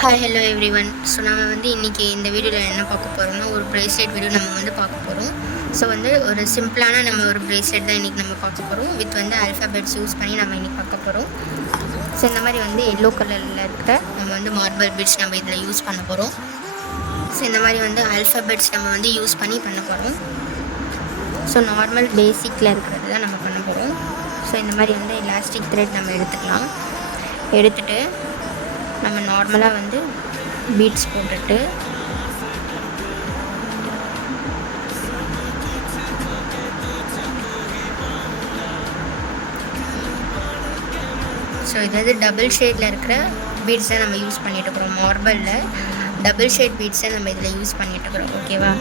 Hi hello every one. So நம்ம இன்றைக்கி இந்த வீடியோவில் என்ன பார்க்க போகிறோம்னா, ஒரு ப்ரேஸ்லெட் வீடியோ நம்ம பார்க்க போகிறோம். ஸோ ஒரு சிம்பிளான ஒரு ப்ரேஸ்லெட் தான் இன்றைக்கி நம்ம பார்க்க போகிறோம். வித் ஆல்ஃபாபெட்ஸ் யூஸ் பண்ணி நம்ம இன்றைக்கி பார்க்க போகிறோம். ஸோ இந்த மாதிரி எல்லோ கலரில் இருக்கிற நம்ம மார்பிள் பீட்ஸ் நம்ம இதில் யூஸ் பண்ண போகிறோம். ஸோ இந்த மாதிரி ஆல்ஃபாபெட்ஸ் நம்ம யூஸ் பண்ணி பண்ண போகிறோம். ஸோ நார்மல் பேசிக்கில் இருக்கிறது தான் நம்ம பண்ண போகிறோம். ஸோ இந்த மாதிரி எலாஸ்டிக் த்ரெட் நம்ம எடுத்துகிட்டு நம்ம நார்மலாக பீட்ஸ் போட்டுட்டு ஸோ இது டபுள் ஷேடில் இருக்கிற பீட்ஸ் தான் நம்ம யூஸ் பண்ணிகிட்ருக்குறோம். மார்பிளில் டபுள் ஷேட் பீட்ஸை நம்ம இதில் யூஸ் பண்ணிகிட்ருக்குறோம். ஓகேவா?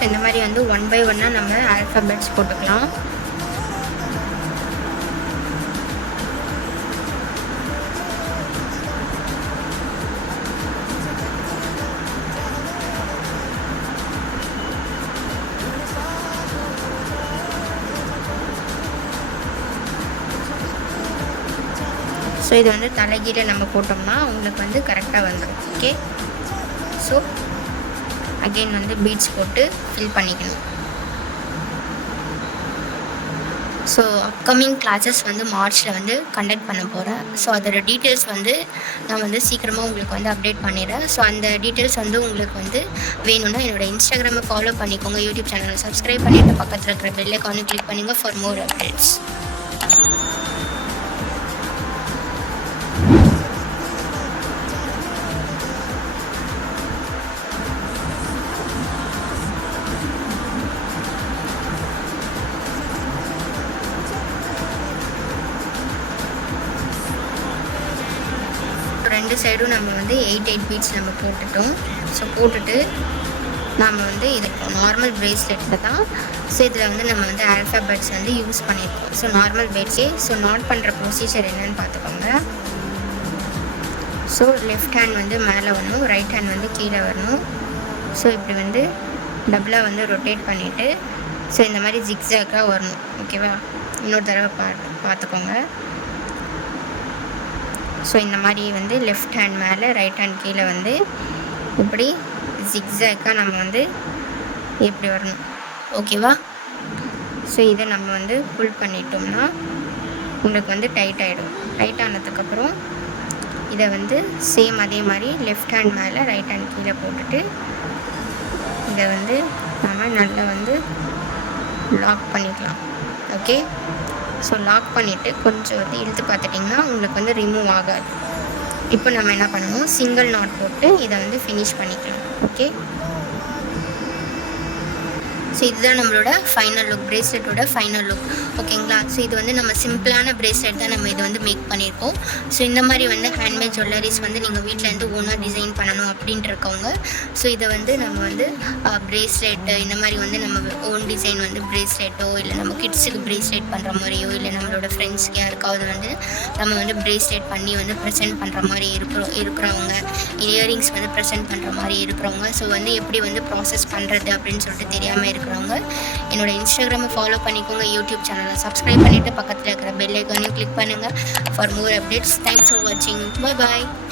ஸோ இந்த மாதிரி ஒன் பை ஒன்னாக நம்ம ஆல்ஃபாபெட்ஸ் போட்டுக்கலாம். ஸோ இது தலைகீழ நம்ம போட்டோம்னா உங்களுக்கு கரெக்டாக வந்துடும். ஓகே. ஸோ அகெயின் பீட்ஸ் போட்டு ஃபில் பண்ணிக்கணும். ஸோ அப்கமிங் கிளாஸஸ் மார்ச்சில் கண்டக்ட் பண்ண போகிறேன். ஸோ அதோட டீட்டெயில்ஸ் நான் சீக்கிரமாக உங்களுக்கு அப்டேட் பண்ணிடுறேன். ஸோ அந்த டீட்டெயில்ஸ் உங்களுக்கு வேணும்னா என்னோடய இன்ஸ்டாகிராமை ஃபாலோ பண்ணிக்கோங்க. யூடியூப் சேனலை சப்ஸ்கிரைப் பண்ணிவிட்டு பக்கத்தில் இருக்கிற பெல் ஐகானை கிளிக் பண்ணுங்கள் ஃபார் மோர் அப்டேட்ஸ். ரெண்டு சைடும் நம்ம 8 பீட்ஸ் நம்ம போட்டுட்டோம். ஸோ போட்டுட்டு நம்ம இது நார்மல் ப்ரேஸ்லெட்டில் தான். ஸோ இதில் நம்ம ஆல்ஃபாபெட்ஸ் யூஸ் பண்ணியிருக்கோம். ஸோ நார்மல் பீட்ஸே. ஸோ நாட் பண்ணுற ப்ரொசீஜர் என்னென்னு பார்த்துக்கோங்க. ஸோ லெஃப்ட் ஹேண்ட் மேலே வரணும், ரைட் ஹேண்ட் கீழே வரணும். ஸோ இப்படி டபுளாக ரொட்டேட் பண்ணிவிட்டு ஸோ இந்த மாதிரி ஜிக்ஸாக்காக வரணும். ஓகேவா? இன்னொரு தடவை பார்த்துக்கோங்க. ஸோ இந்த மாதிரி லெஃப்ட் ஹேண்ட் மேலே ரைட் ஹேண்ட் கீழே இப்படி ஜிக்ஸாக்காக நம்ம எப்படி வரணும். ஓகேவா? ஸோ இதை நம்ம புல் பண்ணிட்டோம்னா உங்களுக்கு டைட் ஆகிடும். டைட் ஆனதுக்கப்புறம் இதை சேம் அதே மாதிரி லெஃப்ட் ஹேண்ட் மேலே ரைட் ஹேண்ட் கீழே போட்டுட்டு இதை நம்ம நல்லா லாக் பண்ணிக்கலாம். ஓகே. ஸோ லாக் பண்ணிவிட்டு கொஞ்சம் இழுத்து பார்த்துட்டிங்கன்னா உங்களுக்கு ரிமூவ் ஆகாது. இப்போ நம்ம என்ன பண்ணுவோம், சிங்கிள் நாட் போட்டு இதை ஃபினிஷ் பண்ணிக்கலாம். ஓகே. ஸோ இதுதான் நம்மளோட ஃபைனல் லுக், ப்ரேஸ்லெட்டோட ஃபைனல் லுக். ஓகேங்களா? ஸோ இது நம்ம சிம்பிளான ப்ரேஸ்லெட் தான் நம்ம இது மேக் பண்ணியிருக்கோம். ஸோ இந்த மாதிரி ஹேண்ட்மேட் ஜுவல்லரிஸ் நீங்கள் வீட்டிலேருந்து ஓனாக டிசைன் பண்ணணும் அப்படின்ட்டு இருக்கவங்க ஸோ இதை நம்ம ப்ரேஸ்லெட்டு இந்த மாதிரி நம்ம ஓன் டிசைன் ப்ரேஸ்லெட்டோ இல்லை நம்ம கிட்ஸுக்கு ப்ரேஸ்லெட் பண்ணுற மாதிரியோ இல்லை நம்மளோட ஃப்ரெண்ட்ஸ்க்கு யாருக்காவது நம்ம ப்ரேஸ்லெட் பண்ணி ப்ரெசென்ட் பண்ணுற மாதிரி இருக்கிறவங்க இயரிங்ஸ் ப்ரெசென்ட் பண்ணுற மாதிரி இருக்கிறவங்க ஸோ எப்படி ப்ராசஸ் பண்ணுறது அப்படின்னு சொல்லிட்டு தெரியாமல் இருக்கிறவங்க என்னோட இன்ஸ்டாகிராமை ஃபாலோ பண்ணிக்கோங்க. யூடியூப் சேனலை சப்ஸ்கிரைப் பண்ணிவிட்டு பக்கத்தில் இருக்கிற பெல் ஐக்கானையும் கிளிக் பண்ணுங்கள் for more updates. Thanks for வாட்சிங். பாய்.